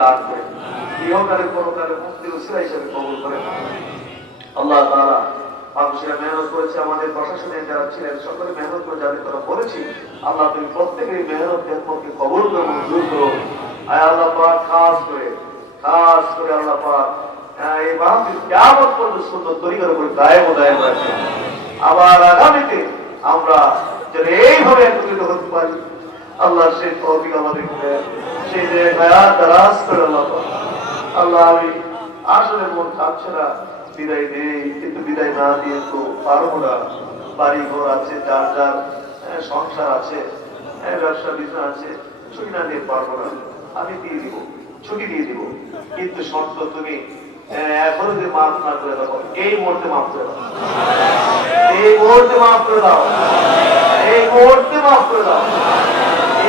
দান ইহকালে পরকালে মুক্তির উসিলা হিসেবে কবুল করেন আল্লাহ তাআলা মানুষেরা মেহনত করেছে, আমাদের প্রশাসনে যারা ছিলেন, সকলে মেহনত করে যাদের কথা বলেছি আল্লাহ তুমি প্রত্যেকের মেহনত মেহনতকে কবুল করে মঞ্জুর করো আয় আল্লাহ পাক, খাস করে খাস করে আল্লাহ পাক। এই মাহফিল কিয়ামত পর্যন্ত সুন্দর তরিকার উপরে দায়েম ও দায়েম আবার আগামীতে আমরা যেন এইভাবে একত্রিত হতে পারি আল্লাহ সেই তৌফিক আমাদেরকে সেই জায়গায় দারাজ করে আল্লাহ আল্লাহ আমি আসলে মন চাচ্ছে না বিদায় নেই কিন্তু বিদায় না দিয়ে তো পারব না। বাড়ি ঘর আছে যার যার সংসার আছে ব্যবসা বিজনেস আছে ছুটি না দিয়ে পারব না। আমি দিয়ে দিব ছুটি দিয়ে দিব। কিন্তু শর্ত তুমি আহ, এখনও যদি মাফ না করে দাও এই মুহূর্তে মাফ করে দাও। এই মুহূর্তে মাফ করে দাও। এই মুহূর্তে মাফ করে দাও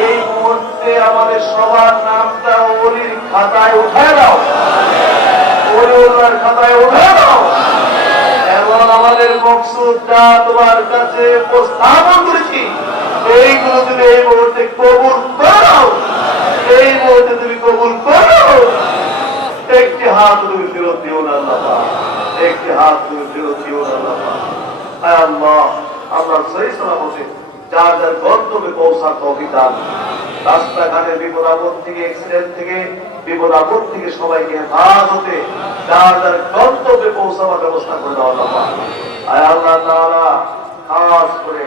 এই মুহূর্তে আমাদের সবার নামটা ওলির খাতায় উঠায় দাও। ওনার খাতায় উঠায় দাও। এবং আমাদের মকসুদটা তোমার কাছে উপস্থাপন করেছি। এইগুলো তুমি এই মুহূর্তে কবুল করো এই মুহূর্তে তুমি কবুল করো একটি হাত তুমি ফেরত দিও না, আল্লাহ একটি হাত তুমি ফেরত দিও না। হায় আল্লাহ আল্লাহ সহি সালামতে যার যার গন্তব্যে পৌঁছার তৌফিক দান রাস্তাঘাটে বিপদ আপদ থেকে অ্যাক্সিডেন্ট থেকে, বিপদ আপদ থেকে সবাইকে হেফাজতে যার যার গন্তব্যে পৌঁছাবার ব্যবস্থা করে দেওয়া দরকার আর আল্লাহ তাআলা খাস করে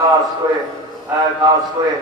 খাস করে খাস করে।